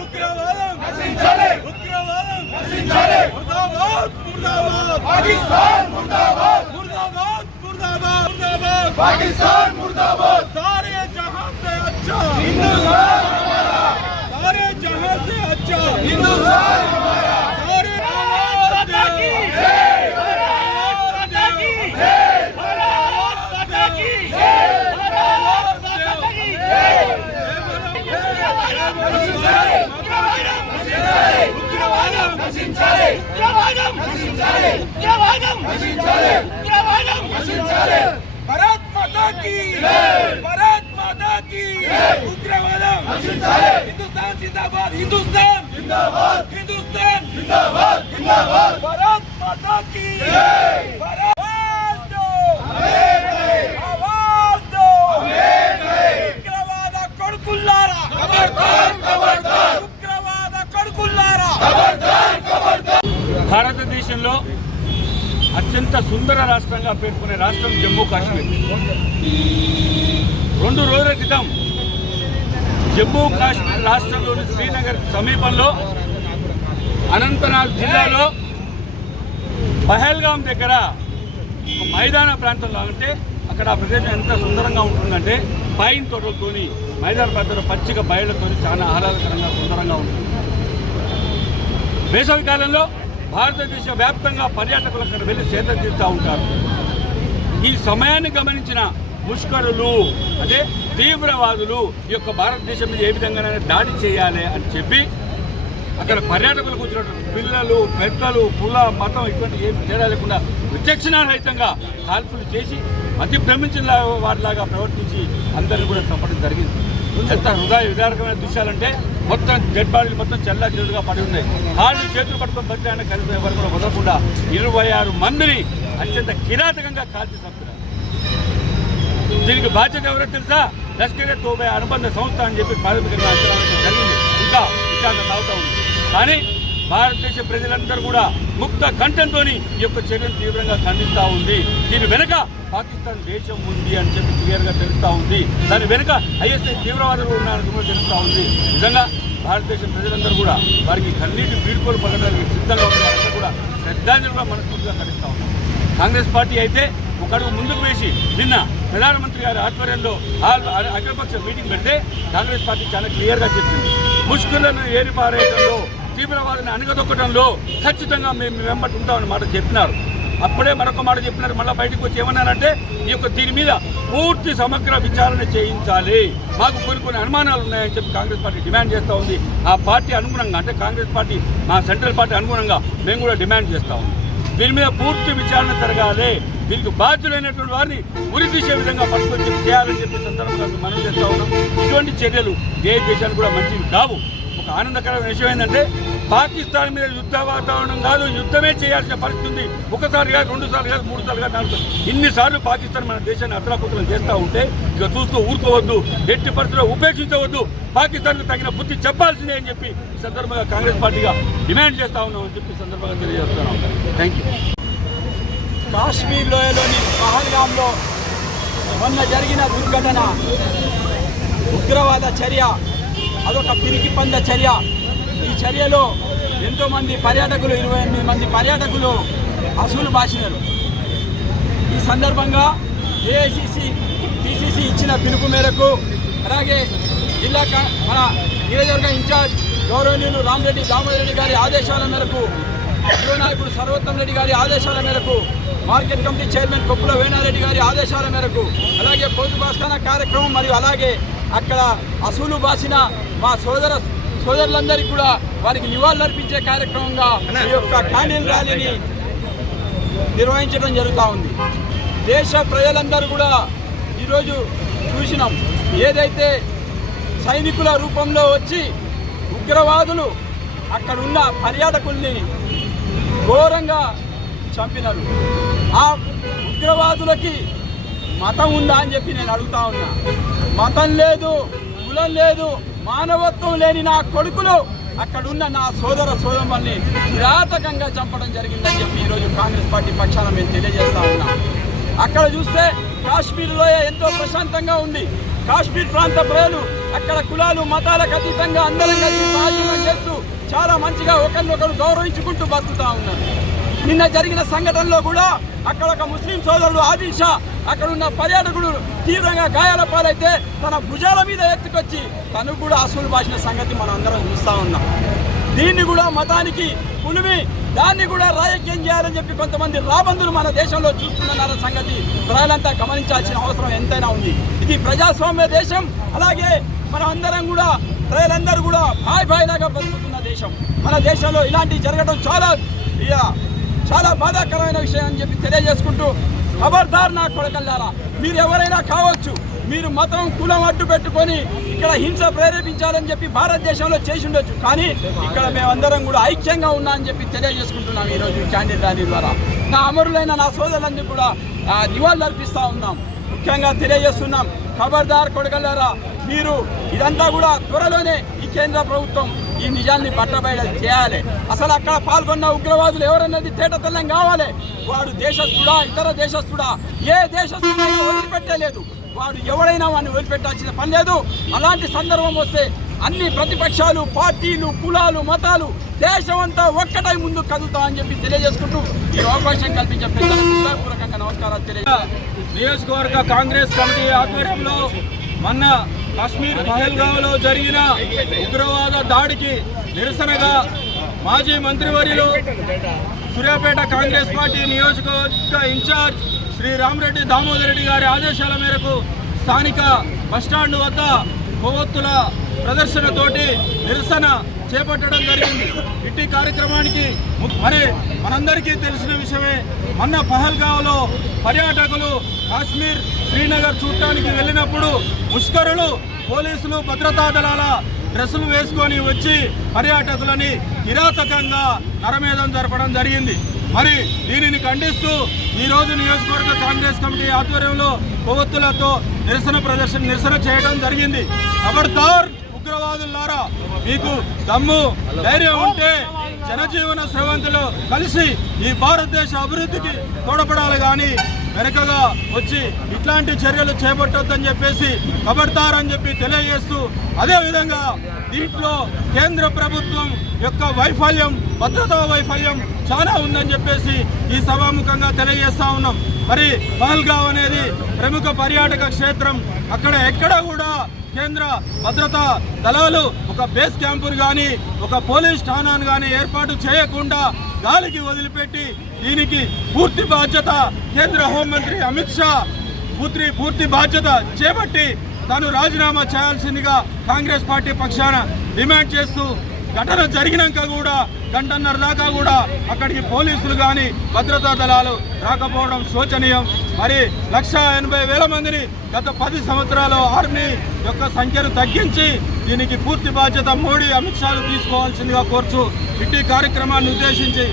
ఉగ్రవాదం ఉగ్రవాదం ముర్దాబాద్ ముర్దాబాద్ పాకిస్తాన్ ముర్దాబాద్ ముర్దాబాద్ ముర్దాబాద్ ముర్దాబాద్ పాకిస్తాన్ ముర్దాబాద్ सारे जहां से अच्छा हिंदुस्तान हमारा सारे जहां से अच्छा हिंदुस्तान हमारा सारे माता की जय माता की जय माता की जय माता की जय ఉగ్రవాదం నశించాలి ఉగ్రవాదం నశించాలి ఉగ్రవాదం నశించాలి ఉగ్రవాదం నశించాలి భారత్ మాతా కీ జై భారత్ మాతా కీ జై ఉగ్రవాదం నశించాలి హిందుస్థాన్ జిందాబాద్ హిందుస్థాన్ జిందాబాద్ హిందుస్థాన్ జిందాబాద్ జిందాబాద్ భారత్ మాతా కీ జై భారత్ భారతదేశంలో అత్యంత సుందర రాష్ట్రంగా పేర్కొనే రాష్ట్రం జమ్మూ కాశ్మీర్. 2 రోజుల క్రితం జమ్మూ కాశ్మీర్ రాష్ట్రంలోని శ్రీనగర్ సమీపంలో అనంతనాగ్ జిల్లాలో పహల్గాం దగ్గర మైదాన ప్రాంతంలో, అంటే అక్కడ ఆ ప్రదేశం ఎంత సుందరంగా ఉంటుందంటే పైన్ తోటలతోని మైదాన ప్రాంతంలో పచ్చిక బయళ్లతో చాలా ఆహ్లాదకరంగా సుందరంగా ఉంటుంది. వేసవి కాలంలో భారతదేశ వ్యాప్తంగా పర్యాటకులు అక్కడ వెళ్ళి సేద తీరుతూ ఉంటారు. ఈ సమయాన్ని గమనించిన ముష్కరులు, అంటే తీవ్రవాదులు ఈ యొక్క భారతదేశం మీద ఏ విధంగానైనా దాడి చేయాలి అని చెప్పి అక్కడ పర్యాటకులకు వచ్చినటువంటి పిల్లలు, పెద్దలు, కుల, మతం ఇటువంటి ఏమి తేడా లేకుండా విచక్షణారహితంగా కాల్పులు చేసి అతి భ్రమించిన వారిలాగా ప్రవర్తించి అందరినీ కూడా చంపడం జరిగింది. ఎంత హృదయ విదారకమైన దృశ్యాలంటే మొత్తం డెడ్ బాడీలు మొత్తం చల్లా చెడుగా పడి ఉన్నాయి. కాళ్ళు చేతులు పట్టుకొని బతికాయని కలిసి ఎవరు కూడా వదలకుండా 26 మందిని అత్యంత కిరాతకంగా కాల్చి చంపినారు. దీనికి బాధ్యత ఎవరో తెలుసా? లష్కరే తోబా అనుబంధ సంస్థ అని చెప్పి ప్రాథమికంగా అంచనా జరిగింది. ఇంకా విచారణ సాగుతూ ఉంది. కానీ భారతదేశ ప్రజలందరూ కూడా ముక్త కంఠంతో ఈ యొక్క చర్యను తీవ్రంగా ఖండిస్తూ ఉంది. దీని వెనుక పాకిస్తాన్ దేశం ఉంది అని చెప్పి క్లియర్గా తెలుస్తూ ఉంది. దాని వెనుక ఐఎస్ఐ తీవ్రవాదులు ఉన్నారని కూడా తెలుస్తూ ఉంది. నిజంగా భారతదేశ ప్రజలందరూ కూడా వారికి కన్నీటి వీడ్కోలు పడడానికి సిద్ధంగా ఉన్నారంతా కూడా శ్రద్ధాంజలిగా మనస్ఫూర్తిగా ఖండిస్తూ ఉన్నారు. కాంగ్రెస్ పార్టీ అయితే ఒక అడుగు ముందుకు వేసి నిన్న ప్రధానమంత్రి గారి ఆధ్వర్యంలో అఖిలపక్ష మీటింగ్ పెడితే కాంగ్రెస్ పార్టీ చాలా క్లియర్గా చెప్పింది. ముష్కరులను ఏరిపారేయడంలో, తీవ్రవాదాన్ని అణగదొక్కడంలో ఖచ్చితంగా మేము వెంబడి ఉంటామని మాట చెప్పినారు. అప్పుడే మరొక మాట చెప్పినారు. మళ్ళీ బయటకు వచ్చి ఏమన్నారంటే దీని మీద పూర్తి సమగ్ర విచారణ చేయించాలి, మాకు కొన్ని అనుమానాలు ఉన్నాయని చెప్పి కాంగ్రెస్ పార్టీ డిమాండ్ చేస్తూ ఉంది. ఆ పార్టీ అనుగుణంగా, అంటే కాంగ్రెస్ పార్టీ మా సెంట్రల్ పార్టీ అనుగుణంగా మేము కూడా డిమాండ్ చేస్తూ ఉన్నాం. దీని మీద పూర్తి విచారణ జరగాలి, దీనికి బాధ్యులైనటువంటి వారిని ఉరి తీసే విధంగా పట్టుకొచ్చి చేయాలని చెప్పి సందర్భంగా మనం చేస్తూ ఉన్నాం. ఇటువంటి చర్యలు ఏ దేశానికి కూడా మంచిది కావు. ఒక ఆనందకరమైన విషయం ఏంటంటే పాకిస్తాన్ మీద యుద్ధ వాతావరణం కాదు, యుద్ధమే చేయాల్సిన పరిస్థితి ఉంది. ఒకసారి కాదు, 2 సార్లు కాదు, 3 సార్లు కాదు, 4 సార్లు, ఇన్నిసార్లు పాకిస్తాన్ మన దేశాన్ని అతలాకుతలం చేస్తూ ఉంటే ఇక చూస్తూ ఊరుకోవద్దు, ఎట్టి పరిస్థితుల్లో ఉపేక్షించవద్దు, పాకిస్తాన్కు తగిన బుద్ధి చెప్పాల్సిందే అని చెప్పి ఈ సందర్భంగా కాంగ్రెస్ పార్టీగా డిమాండ్ చేస్తూ ఉన్నామని చెప్పి సందర్భంగా తెలియజేస్తున్నాం. Thank you. కాశ్మీర్ లోయలోని పహల్గాంలో మొన్న జరిగిన దుర్ఘటన ఉగ్రవాద చర్య, అదొక పిరికి పంద చర్య. ఈ చర్యలో ఎంతోమంది పర్యాటకులు, 28 మంది పర్యాటకులు అసూలు బాసినారు. ఈ సందర్భంగా ఏఐసిసి, పిసిసి ఇచ్చిన పిలుపు మేరకు, అలాగే జిల్లా మన నియోజకవర్గ ఇన్ఛార్జ్ గౌరవనీయులు రామరెడ్డి దామోదరెడ్డి గారి ఆదేశాల మేరకు, యువ నాయకుడు సర్వోత్తం రెడ్డి గారి ఆదేశాల మేరకు, market committee chairman Koppula Venareddy గారి ఆదేశాల మేరకు, అలాగే పొద్దు భాస్కరణ కార్యక్రమం, మరియు అలాగే అక్కడ అసూలు బాసిన మా సోదరులందరికీ కూడా వారికి నివాళులర్పించే కార్యక్రమంగా ఈ యొక్క క్యాండిల్ ర్యాలీని నిర్వహించడం జరుగుతూ ఉంది. దేశ ప్రజలందరూ కూడా ఈరోజు చూసినాం, ఏదైతే సైనికుల రూపంలో వచ్చి ఉగ్రవాదులు అక్కడ ఉన్న పర్యాటకుల్ని ఘోరంగా చంపినారు. ఆ ఉగ్రవాదులకి మతం ఉందా అని చెప్పి నేను అడుగుతా ఉన్నా. మతం లేదు, కులం లేదు, మానవత్వం లేని నా కొడుకులు అక్కడున్న నా సోదరుల్ని కిరాతకంగా చంపడం జరిగిందని చెప్పి ఈరోజు కాంగ్రెస్ పార్టీ పక్షాన మేము తెలియజేస్తా ఉన్నాం. అక్కడ చూస్తే కాశ్మీర్ లోయ ఎంతో ప్రశాంతంగా ఉంది. కాశ్మీర్ ప్రాంత ప్రజలు అక్కడ కులాలు మతాలకు అతీతంగా అందరం కలిసి సహజీవనం చేస్తూ చాలా మంచిగా ఒకరినొకరు గౌరవించుకుంటూ బతుకుతా ఉన్నారు. నిన్న జరిగిన సంఘటనలో కూడా అక్కడ ఒక ముస్లిం సోదరుడు ఆదిల్ షా అక్కడ ఉన్న పర్యాటకుడు తీవ్రంగా గాయాల పాలైతే తన భుజాల మీద ఎత్తుకొచ్చి తను కూడా అసలు బాసిన సంగతి మనం అందరం చూస్తూ ఉన్నాం. దీన్ని కూడా మతానికి పులిమి దాన్ని కూడా రాజకీయం చేయాలని చెప్పి కొంతమంది రాబందులు మన దేశంలో చూస్తున్నారన్న సంగతి ప్రజలంతా గమనించాల్సిన అవసరం ఎంతైనా ఉంది. ఇది ప్రజాస్వామ్య దేశం. అలాగే మనం అందరం కూడా ప్రజలందరూ కూడా భాయ్ లాగా బతుకుతున్న దేశం. మన దేశంలో ఇలాంటివి జరగడం చాలా బాధాకరమైన విషయం అని చెప్పి తెలియజేసుకుంటూ, ఖబర్దార్ నా కొడకల్లారా, మీరు ఎవరైనా కావచ్చు, మీరు మతం కులం అడ్డు పెట్టుకొని ఇక్కడ హింస ప్రేరేపించాలని చెప్పి భారతదేశంలో చేసి ఉండొచ్చు, కానీ ఇక్కడ మేమందరం కూడా ఐక్యంగా ఉన్నా అని చెప్పి తెలియజేసుకుంటున్నాం. ఈరోజు క్యాండిల్ ర్యాలీ ద్వారా నా అమరులైన నా సోదరులందరూ కూడా నివాళులు అర్పిస్తూ ఉన్నాం. ముఖ్యంగా తెలియజేస్తున్నాం, ఖబర్దార్ కొడకల్లారా, మీరు ఇదంతా కూడా త్వరలోనే ఈ కేంద్ర ప్రభుత్వం ఈ నిజాన్ని బట్టబయట చేయాలి. అసలు అక్కడ పాల్గొన్న ఉగ్రవాదులు ఎవరన్నది తేటతెల్లం కావాలి. వాడు దేశస్థుడా ఇతర దేశస్థుడా ఏ దేశస్థుడైనా వదిలిపెట్టలేదు. వాడు ఎవరైనా వాడిని వదిలిపెట్టాల్సిన పని లేదు. అలాంటి సందర్భం వస్తే అన్ని ప్రతిపక్షాలు, పార్టీలు, కులాలు, మతాలు దేశం అంతా ఒక్కటై ముందుకు కదులుతామని చెప్పి తెలియజేసుకుంటూ ఈ అవకాశం కల్పించే పెద్దలకు పూర్వకంగా నమస్కారాలు తెలియజేస్తాను. నియోజకవర్గ కాంగ్రెస్ కమిటీ ఆధ్వర్యంలో మొన్న కాశ్మీర్ పహల్గావ్లో జరిగిన ఉగ్రవాద దాడికి నిరసనగా మాజీ మంత్రివర్యులు సూర్యాపేట కాంగ్రెస్ పార్టీ నియోజకవర్గ ఇన్ఛార్జ్ శ్రీ రామరెడ్డి దామోదర్ రెడ్డి గారి ఆదేశాల మేరకు స్థానిక బస్టాండ్ వద్ద కొవ్వొత్తుల ప్రదర్శనతోటి నిరసన చేపట్టడం జరిగింది. ఇట్టి కార్యక్రమానికి మరి మనందరికీ తెలిసిన విషయమే, మొన్న పహల్గావ్లో పర్యాటకులు కాశ్మీర్ శ్రీనగర్ చూడటానికి వెళ్ళినప్పుడు ముష్కరులు పోలీసులు భద్రతా దళాల డ్రెస్సులు వేసుకొని వచ్చి పర్యాటకులని కిరాతకంగా నరమేధం జరపడం జరిగింది. మరి దీనిని ఖండిస్తూ ఈరోజు నియోజకవర్గ కాంగ్రెస్ కమిటీ ఆధ్వర్యంలో కొవ్వొత్తులతో నిరసన చేయడం జరిగింది. ఖబర్దార్ ఉగ్రవాదులారా, మీకు దమ్ము ధైర్యం ఉంటే జనజీవన స్రవంతిలో కలిసి ఈ భారతదేశ అభివృద్ధికి తోడ్పడాలి, కానీ వెనకగా వచ్చి ఇట్లాంటి చర్యలు చేపట్టొద్దని చెప్పేసి ఖబర్దార్ అని చెప్పి తెలియజేస్తూ, అదేవిధంగా దీంట్లో కేంద్ర ప్రభుత్వం యొక్క వైఫల్యం, భద్రతా వైఫల్యం చాలా ఉందని చెప్పేసి ఈ సభాముఖంగా తెలియజేస్తా ఉన్నాం. మరి పహల్గావ్ అనేది ప్రముఖ పర్యాటక క్షేత్రం. అక్కడ ఎక్కడ కూడా కేంద్ర భద్రతా దళాలు ఒక బేస్ క్యాంపును కానీ ఒక పోలీస్ ఠాణాను కానీ ఏర్పాటు చేయకుండా గాలికి వదిలిపెట్టి దీనికి పూర్తి బాధ్యత కేంద్ర హోంమంత్రి అమిత్ షా పూర్తి బాధ్యత చేపట్టి తాను రాజీనామా చేయాల్సిందిగా కాంగ్రెస్ పార్టీ పక్షాన డిమాండ్ చేస్తూ, ఘటన జరిగినాక కూడా గంటన్నర దాకా కూడా అక్కడికి పోలీసులు కానీ భద్రతా దళాలు రాకపోవడం శోచనీయం. మరి 180,000 మందిని గత 10 సంవత్సరాలు ఆర్మీ యొక్క సంఖ్యను తగ్గించి దీనికి పూర్తి బాధ్యత మోడీ అమిత్ షాలు తీసుకోవాల్సిందిగా కోరుచు ఇట్టి కార్యక్రమాన్ని ఉద్దేశించి